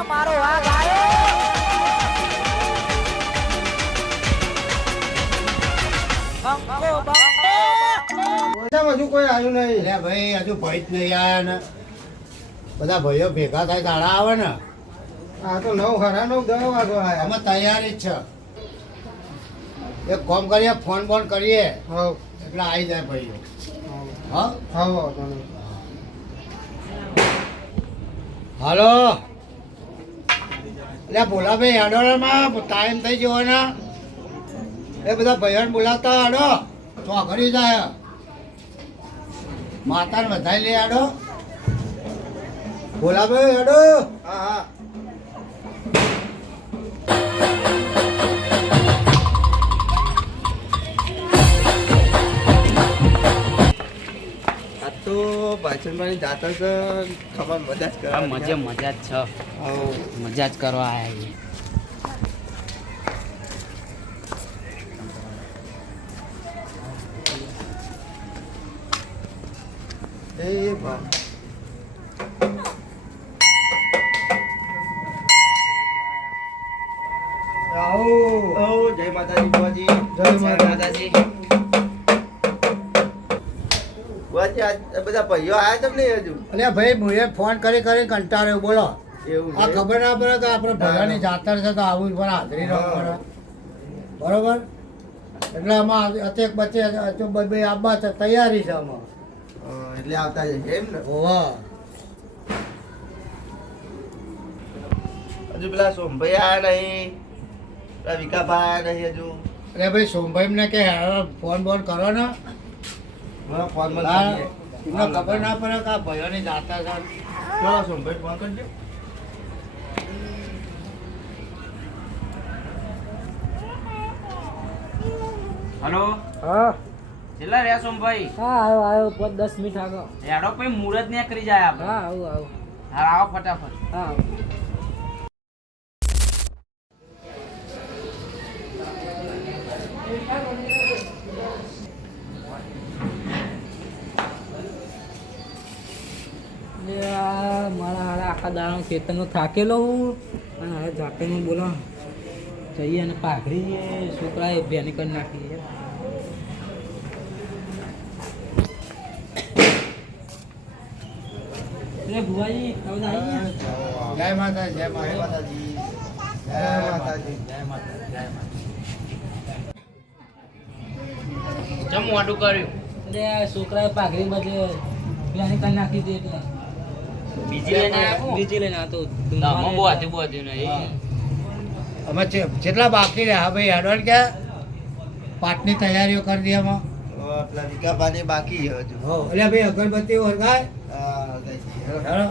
ને મારો વાઘ આવ્યો. બંકો બંકો હજુ કોઈ આવ્યું નહીં. અરે ભાઈ હજુ ભાઈ જ નહીં આયા ને બધા ભાઈઓ ભેગા થાય તાળા આવે ને આ તો 9:30 10 વાગવા આવ્યા. અમે તૈયારી જ છે. એક કામ કરીએ ફોન બોન કરીએ હવ એટલે આવી જાય ભાઈઓ. હા હવ તમે હાલો એટલે ભોલાભાઈ હેડોમાં ટાઈમ થઈ ગયો ને એ બધા ભાઈઓને બોલાવતા હાડો તો ઘડી જાય માતાને વધારી લે હાડો ભોલાભાઈ હેડો. હા હા આ તો ભાઈચંદભાઈ જાતા છે ખબર મજા જ કરવા મજા મજા જ છે મજા જ કરવા આવ્યા એ બા આવો જય માતાજી બુઆજી. છીએ માતાજી બુઆજી આ બધા ભાઈઓ આયા તમને હજુ અલ્યા ભાઈ મુએ ફોન કરી કંટાળ્યો બોલો એવું આ છે? ખબર ના પડે કે આપણે ભગવાનની જાતર છે તો આવું પણ હાજરી રહેવું પડે બરોબર એટલે આમાં અચેક બચે બે આવવા છે તૈયારી છે આમાં એટલે આવતા જશે એમ ને હોવા હજુ પેલા સોમભાઈ આયા નહીં પેલા વિકાભાઈ આયા નહીં હજુ એટલે ભાઈ સોમભાઈ ને કે ફોન બોન કરો ને ફોન માં હા, એમને ખબર ના પડે કે આ ભાઈઓની જાતર છે ચલો સોમભાઈ ફોન કરજો. હલો હા છેલ્લા રહ્યા સોમભાઈ હા આવ્યો 5-10 મિનિટ આગળ. હેડો પછી મુહૂર્ત ને કરી જાય આપણે હા આવું હા આવો ફટાફટ હા મારા હારા આખા દાડો ખેતરનો થાકેલો હું અને હવે ઝાકળમાં બોલો જઈએ અને પાઘડી છોકરાએ ભેની કરી નાખી એટલે ભુવાજી હવે આવી ગયા જય માતા જય જય માતા માતાજી જય માતાજી જય માતા જય માતા ચમ મોટું કર્યું એટલે આ છોકરાએ પાઘડી બધે ભેની કરી નાખી હતી એટલે બીજી લઈને આવ્યા બીજી લઈને આવતો હું બોહાતી નહીં અમે જેટલા બાકી રહ્યા ભાઈ હેડવાડ ક્યાં પાટની તૈયારીઓ કરી દે એમાં પેલા વિકાભાઈ બાકી છે હજુ હો એટલે ભાઈ અગરબત્તી વરગાય હા હેડો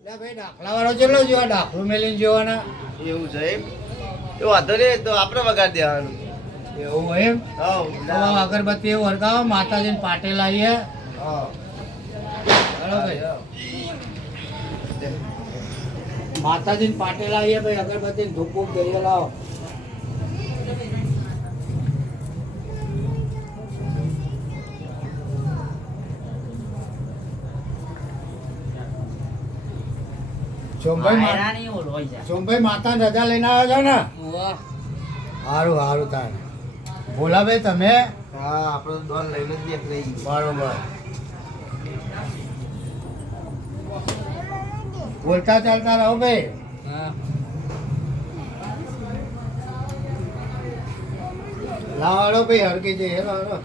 એટલે ભાઈ દાખલા વાળો ચેટલો જોવા દાખલો મેલીને જોવાના એવું છે એમ તો વાંધો નહીં તો આપણે વગાડી દેવાનું એવું હોય એમ તો હા અગરબત્તી વરગાવો માતાજીને પાટે લાવીએ હા હેડો ભાઈ માતાજીને પાટે લાવીએ ભાઈ અગરબત્તી ધૂપ બૂપ દઈએ લાવો સોમભાઈ માતા રજા લઈને આવ્યો છો ને વાહ સારું સારું તાર ભોલાભાઈ તમે હા આપણે તો ડોન લઈને જ નીકળી બરોબર બોલતા ચાલતા રહો ભાઈ હા લાવાડો ભાઈ હરકી જઈએ લાવાડો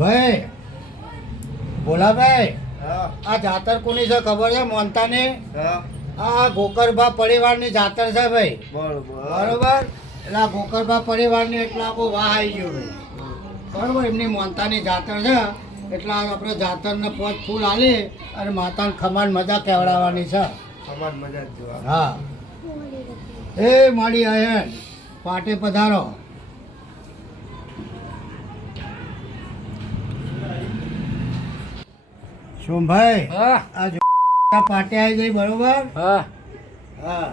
ભાઈ ભોલાભાઈ હા આ જાતર કોની છે ખબર છે મોનતાની હા આ ગોકરભા પરિવારની જાતર છે ભાઈ બરોબર બરોબર એટલે આ ગોકરભા પરિવારની એટલા આખો વાહ આવી ગયો ભાઈ બરોબર એમની મોનતાની જાતર છે એટલે આપણે જાતરને 5 ફૂલ આલી અને માતાને ખમાન મજા કહેવડાવવાની છે. સમાન મજા જ જોવા. હા એ મારી આયન પાટે પધારો. સોમભાઈ હા આ જો પાટે આવી જઈ બરોબર. હા હા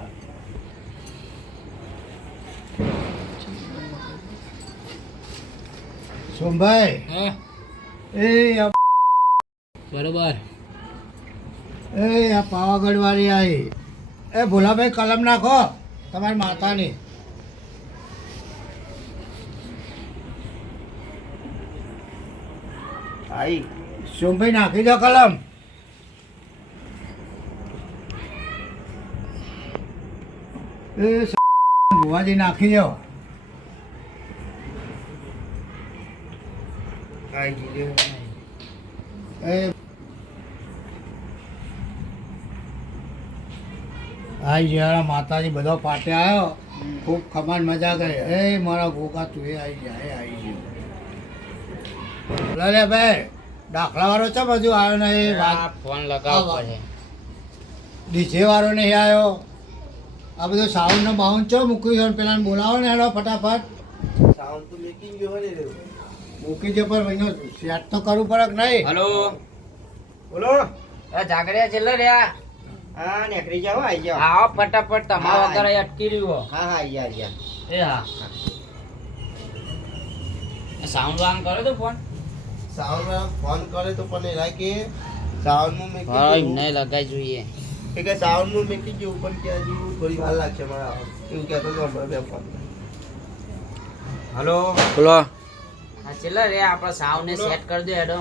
સોમભાઈ હા એ આ બરોબર. આ પાવાગઢ વાળી આવી. એ ભોલાભાઈ કલમ નાખો તમારી માતાની. આઈ સોમભાઈ નાખી દો કલમ. એ ભુવાજી નાખી દો. આઈ ગઈ એ આઈ જયારે માતાજી બધો પાટે આવ્યો ખૂબ ખમાન મજા કરી. એ મારા ગોકા તું એ આવી જાય આવી ગયો. લે ભાઈ દાખલા વાળો છે બધું આવ્યો ને એ આ ફોન લગાવવો પડે. ડીજે વાળો નહીં આવ્યો. આ બધું સાઉન્ડ નો બાઉન્ડ ચો મૂક્યું છે. પેલા બોલાવો ને હેડો ફટાફટ. સાઉન્ડ તો મેકિંગ ગયો હે ને. મૂકી દે પણ ભાઈ સેટ તો કરવું પડે કે નહીં. હલો બોલો. એ જાગરિયા છેલ્લે રહ્યા. હા નેકરી જાઓ આઈ જાઓ. આવો ફટાફટ તમારા હા, વગર અહીં અટકી રહ્યો. હા હા આઈ ગયા. એ હા સાઉન્ડ વાંગ કરો તો ફોન. સાઉન્ડ ફોન કરે તો પણ એલા કે સાઉન્ડ માં મેકિંગ ભાઈ નહીં લગાઈ જોઈએ. કે સાઉન્ડ માં મેકિંગ જેવું પણ કે હજુ થોડી વાર લાગશે મારા એવું કહેતો તો હમણાં બે ફોન. હલો બોલો. હા છેલ્લે રે આપણે સાઉન્ડ ને સેટ કરી દો હેડો.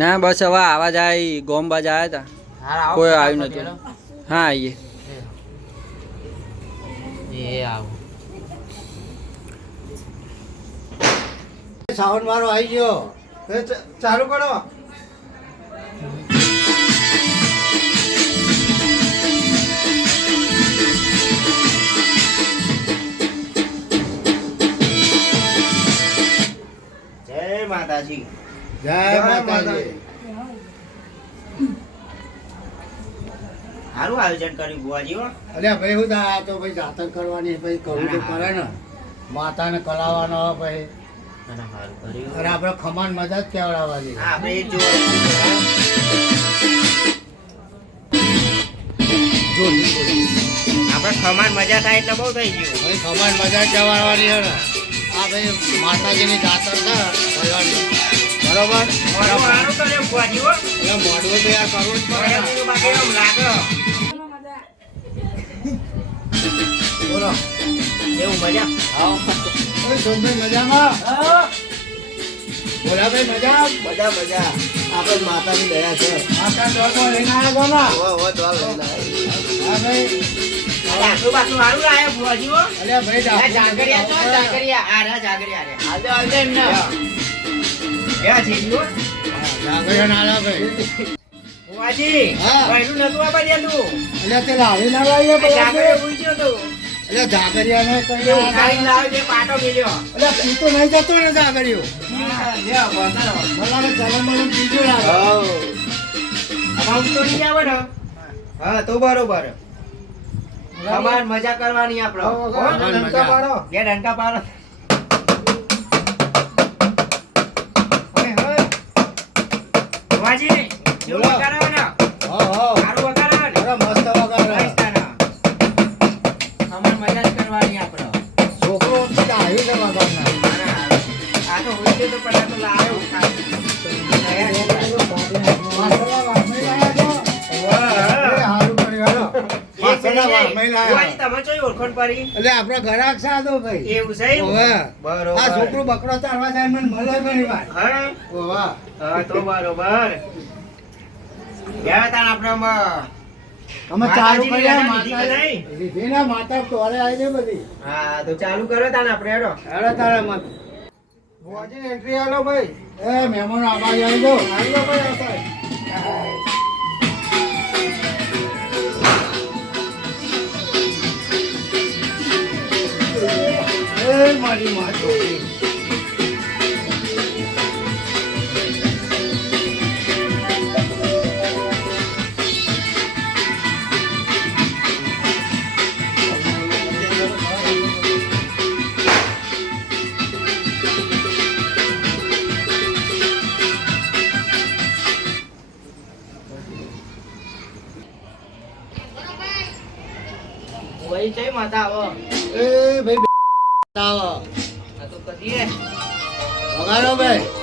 ના બસ હવે આવાજ આવી ગોમ બાજ આવ્યા હતા. હા આવો કોઈ ફટાફટ આવ્યું નતું. હેડો. હા આવીએ. એ આવો. સાઉન્ડ વાળો આવી ગયો. ચાલુ કરો. જય માતાજી. જય માતાજી. સારું આયોજન કર્યું બુઆજી હો. અલ્યા ભાઈ હું આ તો ભાઈ જાતર કરવાની ભાઈ કરવું તો કરે ને. માતાને કલાવાનો ભાઈ સારું કર્યું. અને આપણે ખમાન મજા જ કહેવડાવવાની. હા આપણે એ જો આપણે ખમાન મજા થાય એટલે બહુ થઈ ગયું. ભાઈ ખમાન મજા જ કહેવડાવવાની છે ને. આ ભાઈ માતાજીની જાતર છે કરવાની. બરોબર. સારું કર્યું બુઆજી હો. એટલે મોડવું તો યાર કરવું જ પડે ને. બધું બાકી એમ લાગે. બોલો એવું મજા. ઓય સોમભાઈ મજામાં? બોલા ભાઈ મજા? મજા મજા. આપણે માતાની દયા છે. માતા દોડમાં લઈને આવ્યા છો ને? હો તો લઈને આવી. હા ભાઈ. આટલું બાટલું સારું લાયા બુઆજી હો. અલ્યા ભાઈ આ જાગરિયા તો જાગરિયા. આ રહ્યા જાગરિયા રે. હાલ એમને. ક્યાં છે ઈયો? જાગરણ આલા ભાઈ. બુઆજી. હા. પહેલું નતું આપા દેતું. અલ્યા તે લાવી ના લાવીએ આ જાગરિયા ભૂલજો તો. અલ્યા જાગરિયાને કઈ એ ઉઠાઈને લાવે છે પાટો મિલ્યો. અલ્યા તું તો નહીં જતો ને જાગરિયો. હા, લ્યો, બંધારો. બોલાવે ચલમ મને બીજું લાગે. અમારું તો નહીં આવે ને. હા તો બરોબર. તમારે મજા કરવાની આપણે. હો, હો, અમારે ડંકા મજા. પાડો. બે ડંકા પાડો. ઓય, ઓય. બુઆજી, જેવું બોલો. વગાડો ને. હો હો. સારું વગાડો ને. અરે મસ્ત વગાડે. બસ તાના. અમારે મજા જ કરવાની આપણે. છોકરો તો આવ્યું છે વગાડનાર. આ તો હોય છે તો પેલા તો લાવ્યો. માસલા વાઘમઈ લાયા છો? એ હારું કર્યું હાલો. માસલા વાઘમઈ લાયા. બુઆજી, તમે ચોય ઓળખણ પડી? એટલે આપણે ઘરાક સાદો ભાઈ. એવું છે એમ? ઓવે. બરોબર. આ છોકરો બકરો ચારવા જાય મને મળે ઘણી વાર. હા? ઓવા. હા તો બરોબર. ગયા તાણ આપણે અમે ચાલુ માતાજીની કર્યા રજા માતા લીધી કે નહીં? લીધી ને માતા તોરે આવી છે બધી. હા તો ચાલુ કરો તાણ આપણે હેડો. હેડો તારે મત. બુઆજી એન્ટ્રી આલો ભાઈ. એ મહેમાનો આવા આવી દો. આલો ભાઈ આ એ મારી માં છોકરી. ભાઈ છે માતા આવો એ ભાઈ આવો આ તો કરીએ વગાડો ભાઈ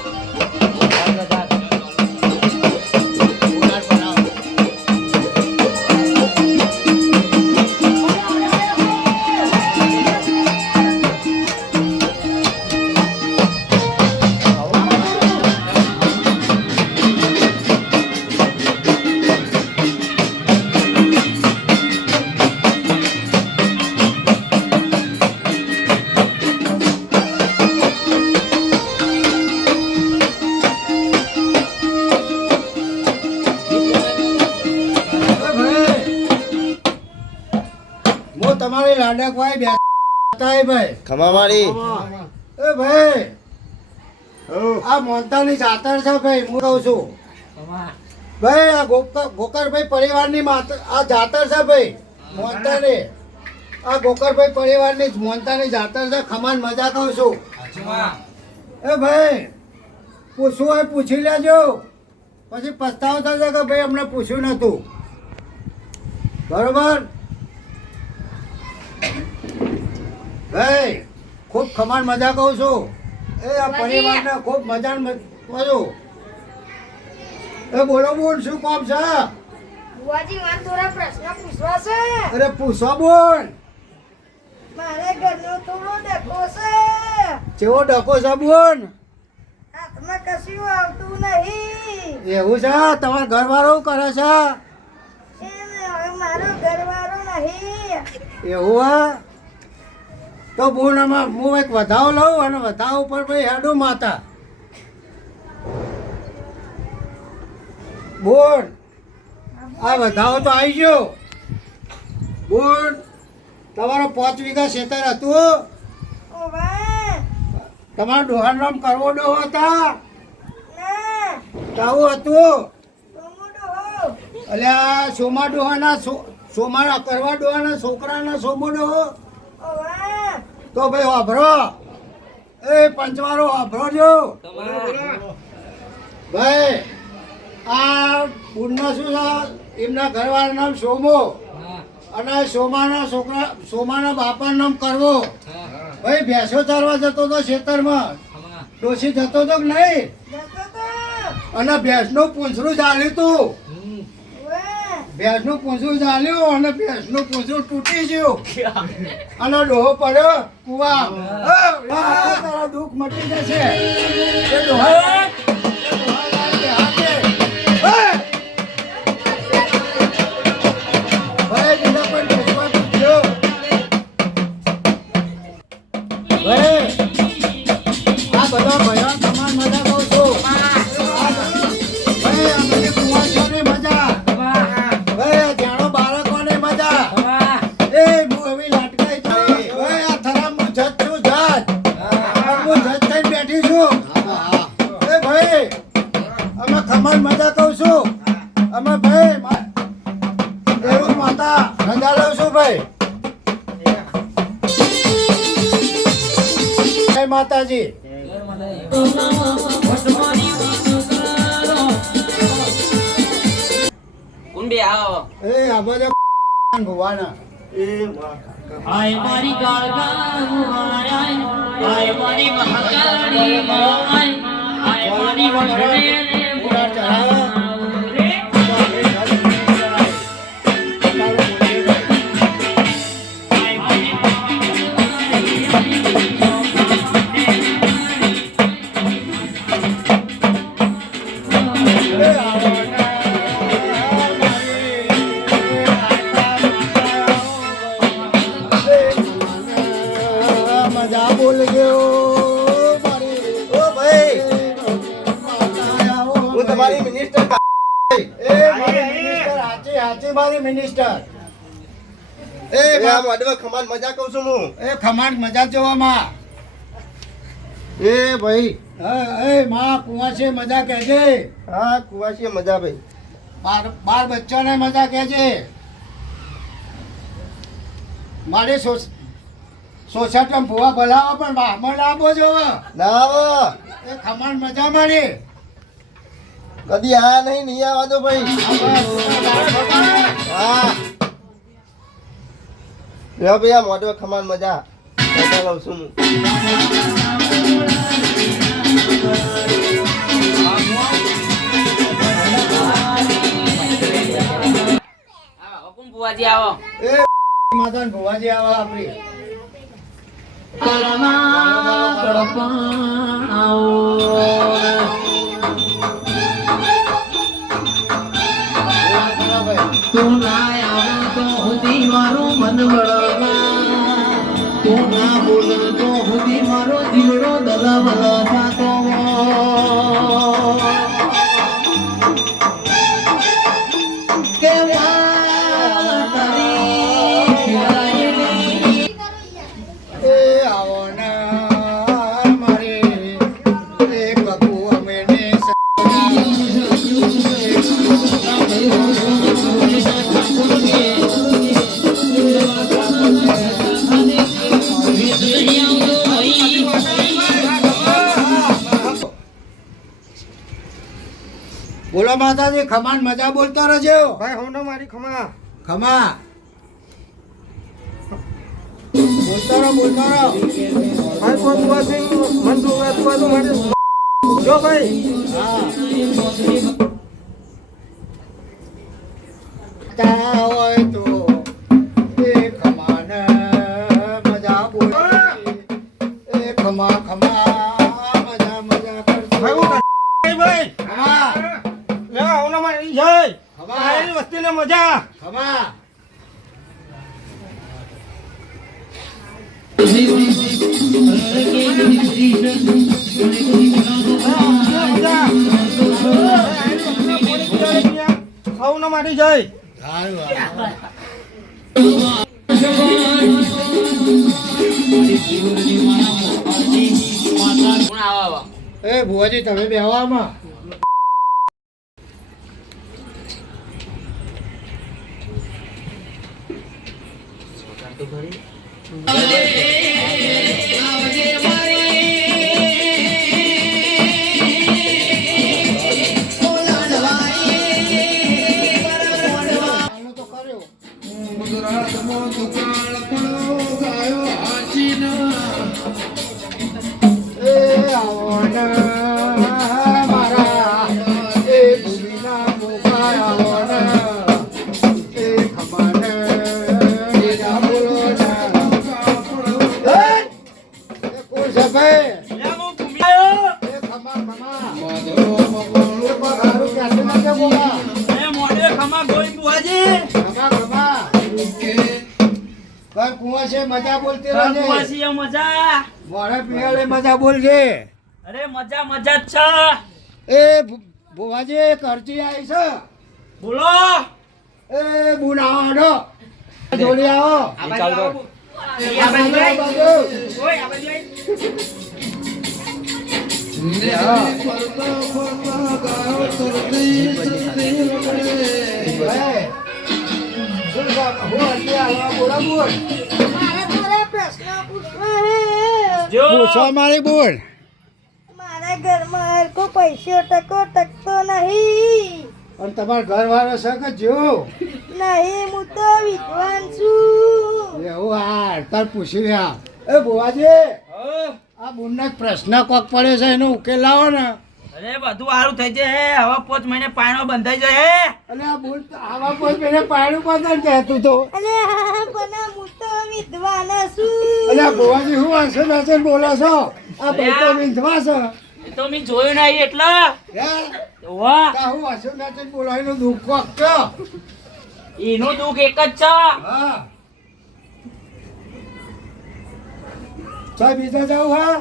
તમારી લાડકભાઈ બેઠા ભાઈ ખમા મારી એ ભાઈ આ મોનતાની જાતર છે ભાઈ હું કહું છું ભાઈ આ ગોકરભાઈ પરિવારની આ જાતર છે ભાઈ મોનતાની આ ગોકરભાઈ પરિવારની મોનતાની જાતર છે ખમાન મજા કહું છું એ ભાઈ પૂછવું હોય પૂછી લેજો પછી પસ્તાવો થશે કે ભાઈ અમને પૂછ્યું નતું બરોબર ભાઈ ખૂબ ખમાન મજા કહું છું એ આ પરિવારને ખૂબ મજા મજો એ બોલો બોલ શું કામ છે બુઆજી મને થોડા પ્રશ્ન પૂછવા છે અરે પૂછો બોલ મારે ઘરનો થોડો ડખો છે કેવો ડકો છે બોલ હાથમાં કશું આવતું નહીં એવું છે તમારા ઘરવાળો કરે છે એમ હવે મારો ઘરવાળો નહીં એવું હા તો બોલ આમાં હું એક વધાવો લઉં અને વધાવ ઉપર ભાઈ હેડું માતા બોલ આ વધાવો તો આવી ગયો બોલ તમારો 5 વીઘા ખેતર હતું ઓવે તમારો ડોહાન નામ કરવો ડોહો હતા ના તાવું હતું ટોમોટો હો અલ્યા સોમા ડોહાના સોમા કરવા ડોહાના છોકરાના સોમો ડોહો ઓવે તો ભાઈ વાભરો એ પંચવારો વાભરો જો ભાઈ આ પૂર્ણ શું છે એમના ઘરવાળાનું નામ સોમો અને સોમાના છોકરા સોમાના બાપાનું નામ કરવો ભાઈ ભેંસો ચારવા જતો તો ખેતરમાં ડોસી જતો તો કે નહીં જતો તો અને ભેંસનું પૂંછડું ચાલ્યું તું ઓવે ભેંસનું પૂંછડું ચાલ્યું અને ભેંસનું પૂંછડું તૂટી ગયું અને ડોહો પડ્યો કુવા તારા દુઃખ મટી જશે એ ડોહા ભાઈ બીજા પણ પૂછવા પૂછ્યો ભાઈ આ બધા ભયાન સમાન મજા કહું છું ભાઈ આ બધી કુંવારીઓની મજા ભાઈ જાણો બાળકોની મજા એ હું એવી લાટકાઈ છું ભાઈ આ થરા હું જજ છું જજ હું જજ થઈને બેઠી છું એ ભાઈ અમે ખમણ મજા કહું છું અમે ભાઈ એવું માતા રજા લઉં છું ભાઈ જય માતાજી કુંડી આવો એ આ બધા ભુવાના આય મારી કાળગા આય મારી મહાકાળી માય આય મારી વઢણે પૂરા ચઢાવો મજા બોલ ગયો ઓ ભાઈ હું તમારી મિનિસ્ટર એ મારી મિનિસ્ટર હાચી હાચી મારી મિનિસ્ટર એ અડવા ખમાન મજા કહું છું હું એ ખમાન મજા જોવામાં એ ભાઈ એ માં કુવાસી મજા કહેજે હા કુવાસી મજા ભાઈ બાર બચ્ચાને મજા કહેજે મારી સોસાયટીમાં ભૂવા બોલાવો પણ વાહમાં લાવો જો લાવો એ ખમાન મજા મારી કદી આયા નહીં આવવા દો ભાઈ હા લ્યો ભાઈ આ મોઢો ખમાન મજા લઉં છું હું હુકુમ બુવાજી આવો. એ માતાને ભુવાજી આવા આપણી કરના તડપાઓ તું ના આવો તો સુધી મારું મન વળવા તું ના બોલ તો સુધી મારો જીવડો દગાવલ થાતો કે એ આવો ને મારે એ કપુ અમે ને બોલો માતાજી ખમાન મજા બોલતા રહેજો ભાઈ હું મારી ખમા ખમા બોલતા રહો ભાઈ કોઈ બુવાજી મન તો મારે જો ભાઈ હા તા હોય તો એ ખમાન મજા બોલ એ ખમા મજા કરતો ભાઈ હું ભાઈ ખમા લે હું મારી જય ખમા વસ્તીને મજા ખમા આવું ના મારી જાય સારું કોણ આવો? એ ભુવાજી તમે બેહવામાં તો કર્યો એ આવો ને મારા એ ભૂમિના મોકા આવો ને એ ખમાને બીજા બોલો ને એ કોણ છે ભાઈ એ ખમા એ પગારું ક્યાંથી નાખે બોલા ખમા ભાઈ કુવા છે મજા બોલતી રહેજે મોઢે પિયાલે મજા બોલજે અરે મજા મજા જ છે એ ભુવાજી કરતી આવી છે બોલો એ બુનાવાડો જોડી આવો આ બાજુ. ભાઈ, શું કામ? હું હજી આવા બોલા બોલ. મારે તારા પ્રશ્ન પૂછવા હે જો પૂછો મારી બોલ. મારા ઘરમાં હરકો પૈસો ટકતો નહીં અને તમારો ઘરવાળો છે કે જો નહીં હું તો વિદ્વાન છું એવું હાર તાર પૂછી રહ્યા. એ બુવાજી આ બોલનો એક પ્રશ્ન કોક પડ્યો છે એનો ઉકેલ લાવો ને. અરે બધું સારું થઈ જાય હવે 5 મહિને પાણો બંધાઈ જાય અને આ બોલ આવા કોઈ પેલે પાડું પાડું કહેતું તો. અરે હા પણ હું તો વિદ્વાન છું અને આ બુવાજી હું વાંચો વાંચો બોલો છો આ ભાઈ તો વિંધવા છે. એ તો મેં જોયું નહીં એટલે હે? વાહ તા હું વાંચો વાંચો બોલાવીનું દુઃખ કોક છો. એનું દુઃખ એક જ છે હા ચાલ બીજા જાવ હા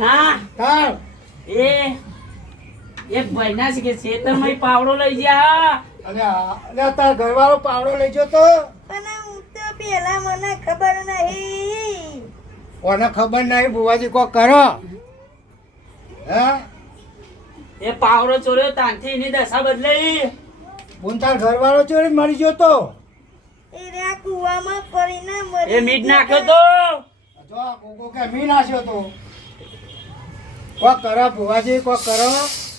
ના તાર એ એક ભાઈના છે કે ખેતરમાં પાવડો લઈ ગયા અને તાર ઘરવાળો પાવડો લઈ ગયો તો પણ હું તો પેલા મને ખબર નહીં કોને ખબર નહીં બુવાજી કોક કરો હે એ પાવડો ચોર્યો તાંથી એની દશા બદલાઈ હું તાર ઘરવાળો ચોરી મરી ગયો તો એ રહ્યા કુવામાં પડીને મરી એ મીઠ ગયા. નાખ્યો તો જો આ કોકો કે મી નાખ્યો તો કોક કરો બુવાજી કોક કરો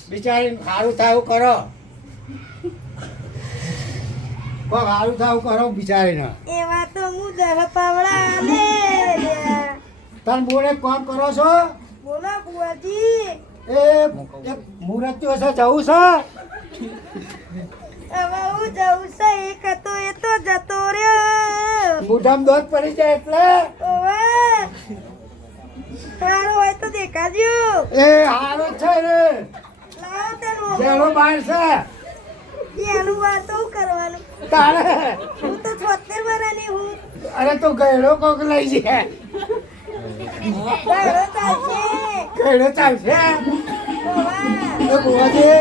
બિચારી સારું થાય એવું કરો કોક હારું થાવ કરો બિચારીને એવા તો હું દહ પાવડા લે લ્યા. તન બોલે કોમ કરો છો બોલો બુઆજી. એ એક મુહૂર્ત હશે જવું છે હવે હું જઉં છે, એક હતો એ તો જતો રહ્યો. મોઢામાં દોધ પડી જાય એટલે ઓવે. સારું હોય તો દેખાડજો. એ હારો જ છે રે લાવો તેનું જેનો બહાર છે એનું વાત તો હું કરવાનું. તારે હું તો 76 વર્ષની હું. અરે તો ગયડો કોક લઈ જાય ઘણો ચાલશે. ગયડો ચાલશે ઓવે. એ બુવાજી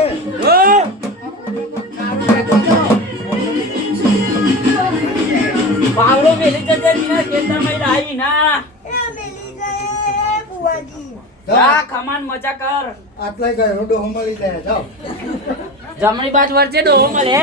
પાવડો મેલી જજે બીના ખેતરમાં રાઈ ના એ મેલી જાય બુઆજી. જા ખમાન મજા કર આટલા ગયડો ડોહો મળી જાય જાઓ જમણી બાજુ વચ્ચે ડોહો મળે